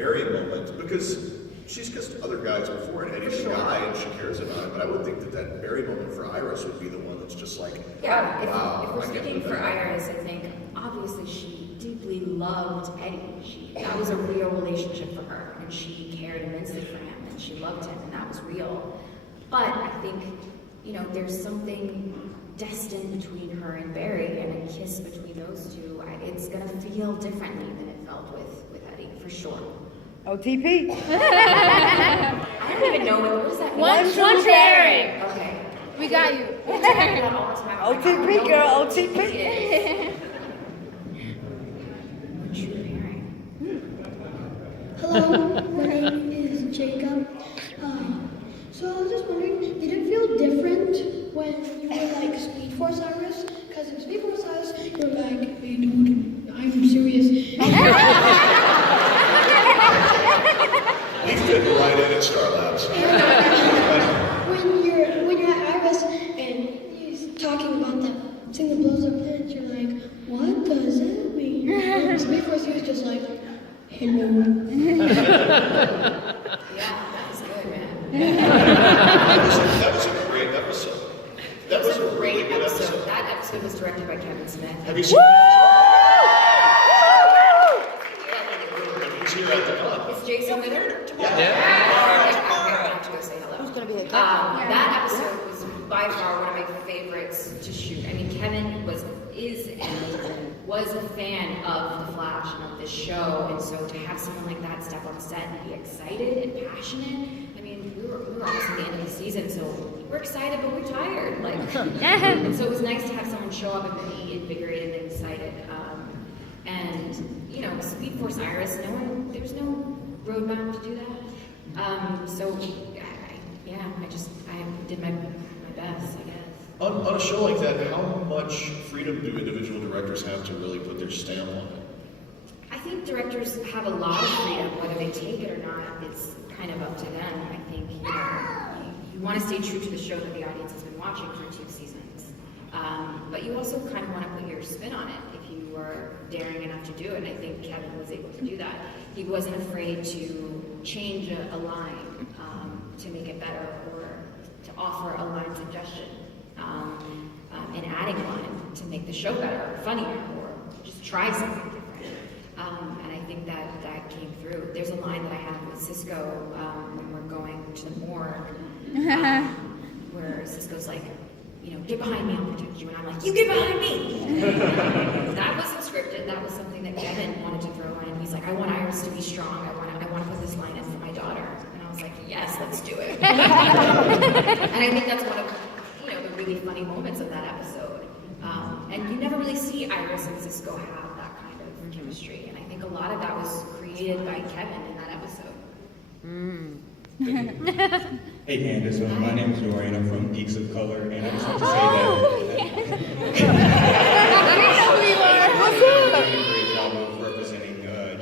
Barry moment, because she's kissed other guys before, and Eddie's a guy, and she cares about it, but I would think that Barry moment for Iris would be the one that's just like, yeah, wow. If we're speaking for Iris, I think obviously she deeply loved Eddie. That was a real relationship for her, and she cared immensely for him, and she loved him, and that was real. But I think, there's something destined between her and Barry, and a kiss between those two. It's gonna feel differently than it felt with Eddie, for sure. OTP. I don't even know what is that. One true pairing. Okay. We got you. OTP, girl, OTP. One true pairing. Hello, my name is Jacob. So I was just wondering, did it feel different when you were like Speed Force Iris? Because in Speed Force Iris, you were like, hey dude, I'm serious. He fit right in at Star Labs. when you're at Iris and he's talking about that thing that blows up heads, you're like, what does that mean? And Speed Force, he was just like, hello. Yeah, that was good, man. That was a great episode. That was a great really good episode. That episode was directed by Kevin Smith. Have you seen it? He's here at the club. Is Jason with her? Yeah. Okay, I have to go say hello. Who's gonna be the That episode was by far one of my favorites to shoot. I mean, Kevin was a fan of The Flash and of this show, and so to have someone like that step on set and be excited and passionate. I mean, we were almost at the end of the season, so we're excited, but we're tired. And so it was nice to have someone show up and be invigorated and excited. And Speed Force Iris, there's no roadmap to do that. So I did my best, I guess. On a show like that, how much freedom do individual directors have to really put their stamp on it? I think directors have a lot of freedom. Whether they take it or not, it's kind of up to them. I think you want to stay true to the show that the audience has been watching for 2 seasons, but you also kind of want to put your spin on it if you were daring enough to do it. And I think Kevin was able to do that. He wasn't afraid to change a line to make it better, or to offer a line suggestion, and adding a line to make the show better, or funnier, or just try something different. And I think that came through. There's a line that I have with Cisco when we're going to the morgue, where Cisco's like, get behind me, I'll protect you. And I'm like, you get behind me! That wasn't scripted. That was something that Kevin wanted to throw in. He's like, I want Iris to be strong. I want to put this line in for my daughter. And I was like, yes, let's do it. And I think that's one of the really funny moments of that episode. And you never really see Iris and Cisco have that kind of chemistry. And I think a lot of that was created by Kevin in that episode. Hey Candice, my name is Dorian. I'm from Geeks of Color, and I just want to say that you did a great job of representing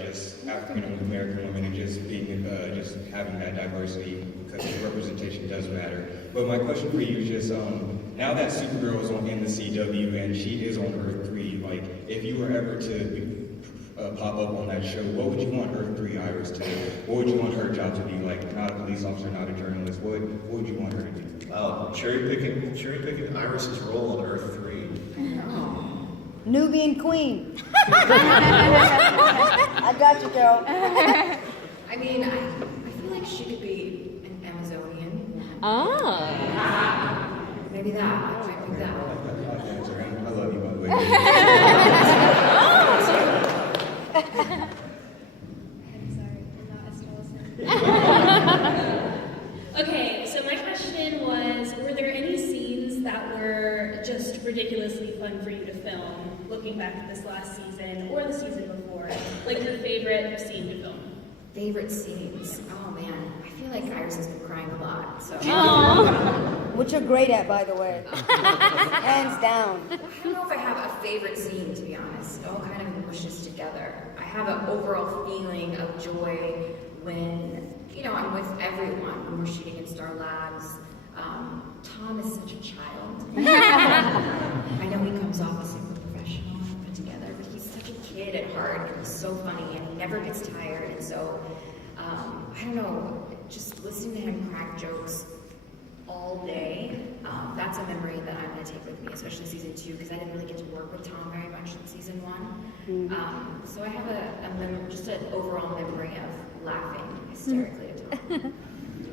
just African American women and just being just having that diversity, because representation does matter. But my question for you is just now that Supergirl is in the CW and she is on Earth 3, like if you were ever to pop up on that show, what would you want Earth 3 Iris to do? What would you want her job to be? Like, not a police officer, not a journalist. What would you want her to do? Cherry picking Iris's role on Earth 3. Nubian Queen. I got you, girl. I mean, I feel like she could be an Amazonian. Oh. Maybe that. I might pick that one. I love you, by the way. I'm sorry, I'm not as Okay, so my question was, were there any scenes that were just ridiculously fun for you to film, looking back at this last season or the season before? Like your favorite scene to film? Favorite scenes? Oh man, I feel like Iris has been crying a lot. So. Which you're great at, by the way. Hands down. I don't know if I have a favorite scene, to be honest. It all kind of mushes together. I have an overall feeling of joy when, I'm with everyone when we're shooting in Star Labs. Tom is such a child. I know he comes off as super professional and put together, but he's such a kid at heart. It was so funny, and he never gets tired. And so, I don't know, just listening to him crack jokes all day, that's a memory that I'm going to take with me, especially season 2, because I didn't really get to work with Tom very much in season 1. So I have just an overall memory of laughing hysterically at Tom.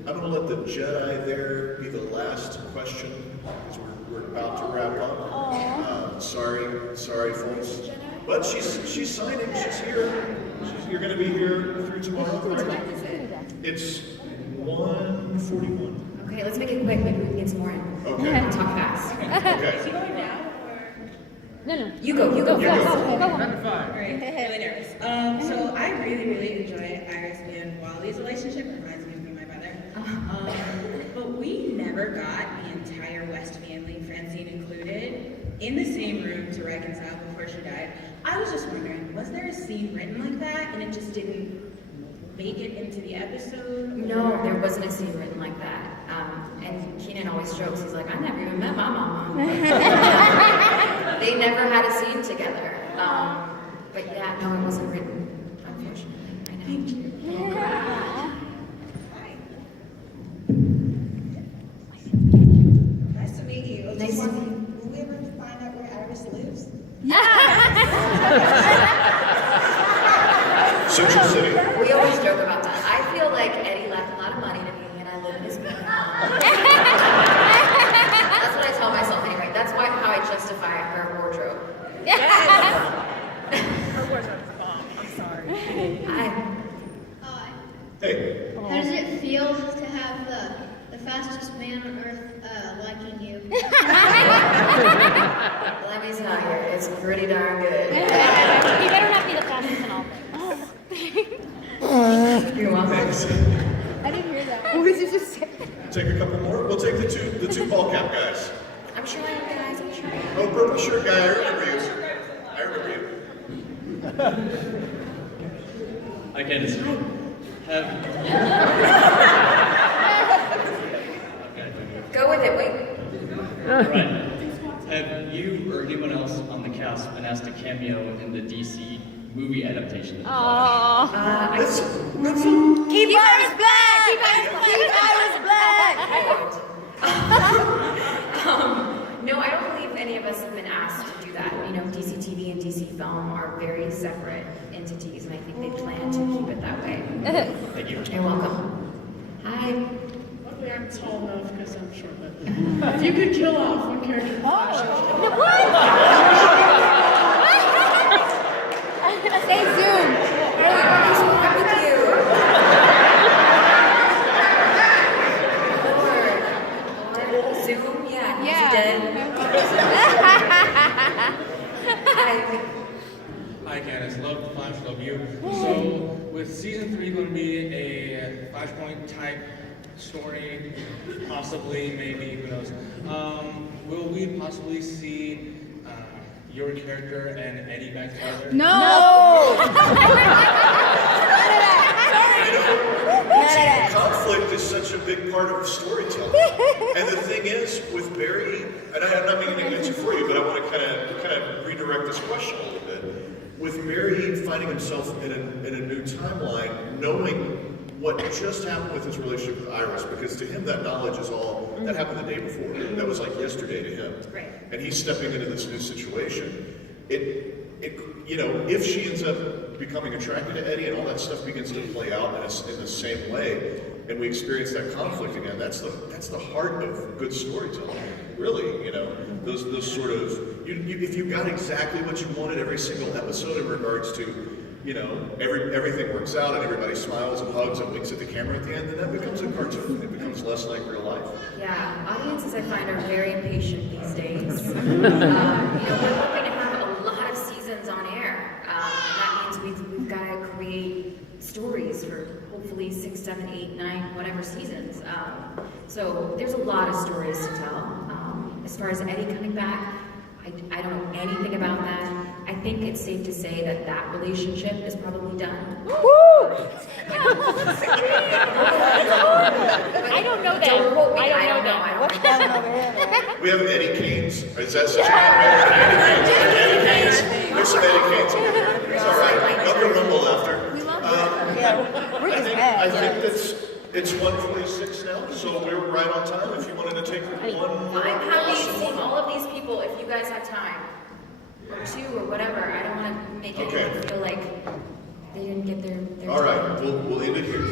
I'm going to let the Jedi there be the last question, because we're about to wrap up. Sorry, folks. But she's signing. She's here. You're going to be here through tomorrow. Right? It's 1:41. Okay, let's make it quick. Maybe we can get some more in. Okay. I'll talk fast. Okay. No. You go. Go. Great, really nervous. So I really enjoy Iris and Wally's relationship. It reminds me of me and my brother. But we never got the entire West family, Francine included, in the same room to reconcile before she died. I was just wondering, was there a scene written like that and it just didn't make it into the episode? No, there wasn't a scene written like that. And Keenan always jokes, he's like, I never even met my mama. They never had a scene together. But yeah, no, it wasn't written, unfortunately. I know. Thank you. Nice to meet you. Nice to meet you. Will we ever find out where Iris lives? Central City. We always joke about that. I feel like Eddie left a lot of money to me and I live in his bed. That's what I tell myself anyway. That's how I justify her wardrobe. Her wardrobe is bomb. I'm sorry. Hi. Hey. How does it feel to have the fastest man on earth liking you? Let me tell you, it's pretty darn good. He better not be the fastest in all things. You're welcome. Thanks. I didn't hear that. What did you just say? Take a couple more. We'll take the two ball cap guys. I'm sure I am, guys. I'm sure I am. Oh, purple shirt guy. I remember you. Hi, Candice. Go with it. Wait. Right. Have you or anyone else on the cast been asked to cameo in the DC movie adaptation? Aww. I Keep Iris black! Keep Iris black! No, I don't believe any of us have been asked to do that. You know, DC TV and DC Film are very separate entities, and I think they plan to keep it that way. Thank you. You're welcome. Hi. Luckily, I'm tall enough because I'm short. If you could kill off one character, Say Zoom. What's wrong with you? Lord. Zoom? Yeah, he's dead. Hi Candice, love the Flash, love you. So, with season 3 going to be a Flashpoint type story, possibly, maybe, who knows. Will we possibly see your character and Eddie back together? No! Conflict is such a big part of storytelling. And the thing is, with Barry, and I'm not meaning to answer for you, but I want to kind of redirect this question a little bit. With Barry finding himself in a new timeline, knowing what just happened with his relationship with Iris, because to him that knowledge is all, that happened the day before. That was like yesterday to him. Right. And he's stepping into this new situation. You know, if she ends up becoming attracted to Eddie and all that stuff begins to play out in the same way, and we experience that conflict again, that's the heart of good storytelling. Really, you know, those sort of, if you got exactly what you wanted every single episode in regards to, you know, everything works out and everybody smiles and hugs and winks at the camera at the end, then that becomes a cartoon. It becomes less like real life. Yeah, audiences I find are very impatient these days. You know, we're hoping to have a lot of seasons on air. And that means we've got to create stories for hopefully 6, 7, 8, 9, whatever seasons. So there's a lot of stories to tell. As far as Eddie coming back, I don't know anything about that. I think it's safe to say that relationship is probably done. I don't know that. Don't quote me. I don't know I that. don't know. We have Eddie Canes. Is that such a Eddie Canes? There's some Eddie Canes in here. It's all right. Y'all can rumble after. Rick is I bad. think it's 1:46 now, so we're right on time. If you wanted to take one more. I'm happy to awesome see one. all of these people if you guys have time. Or two or whatever. I don't want to make anyone feel like they didn't get their All right, time. we'll end it here.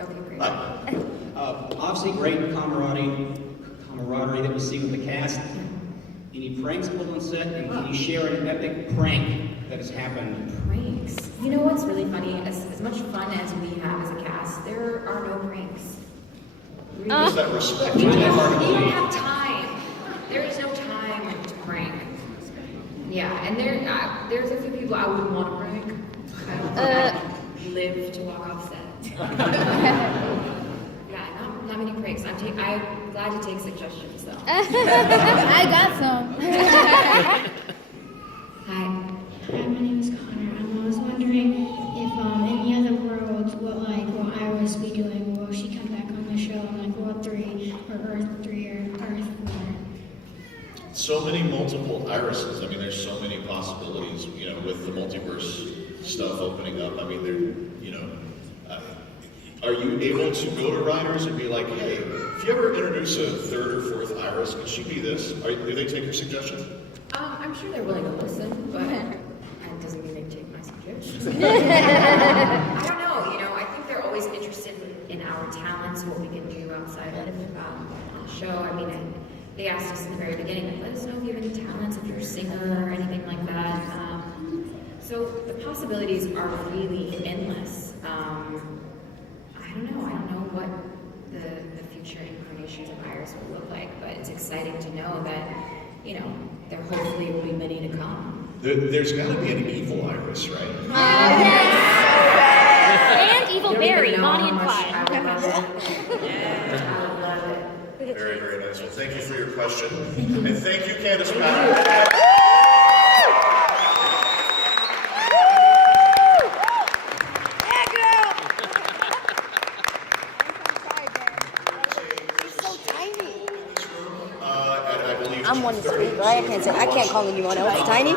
Okay, great. Bye. Obviously, great camaraderie that we see with the cast. Any pranks pulled on set, and can you share an epic prank that has happened? Pranks. You know what's really funny? As much fun as we have as a cast, there are no pranks. Really. Is that respect? We don't have time. There is no time to prank. Yeah, and there's a few people I wouldn't want to prank. I don't think I'd live to walk off set. Yeah, not many pranks. I'm glad to take suggestions though. I got some. Hi. Hi, my name is Connor. I was wondering if any other worlds, will Iris be doing? Will she come back on the show in like World 3 or Earth 3 or Earth 4? So many multiple irises. I mean, there's so many possibilities, with the multiverse stuff opening up. I mean, are you able to go to writers and be like, hey, if you ever introduce a third or fourth iris, could she be this? Do they take your suggestions? I'm sure they're willing to listen, but that doesn't mean they take my suggestions. I don't know, I think they're always interested in our talents, what we can do outside of the show. I mean, they asked us in the very beginning, like, let us know if you have any talents, if you're a singer or anything like that. So the possibilities are really endless. I don't know what the future incarnations of Iris will look like, but it's exciting to know that, there hopefully will be many to come. There's got to be an evil iris, right? And Evil Barry, Bonnie and Clyde. I would love it. I would love it. Very, very nice. Well, thank you for your question. And thank you, Candice Patton. I'm one to speak, right? I can't call anyone else tiny.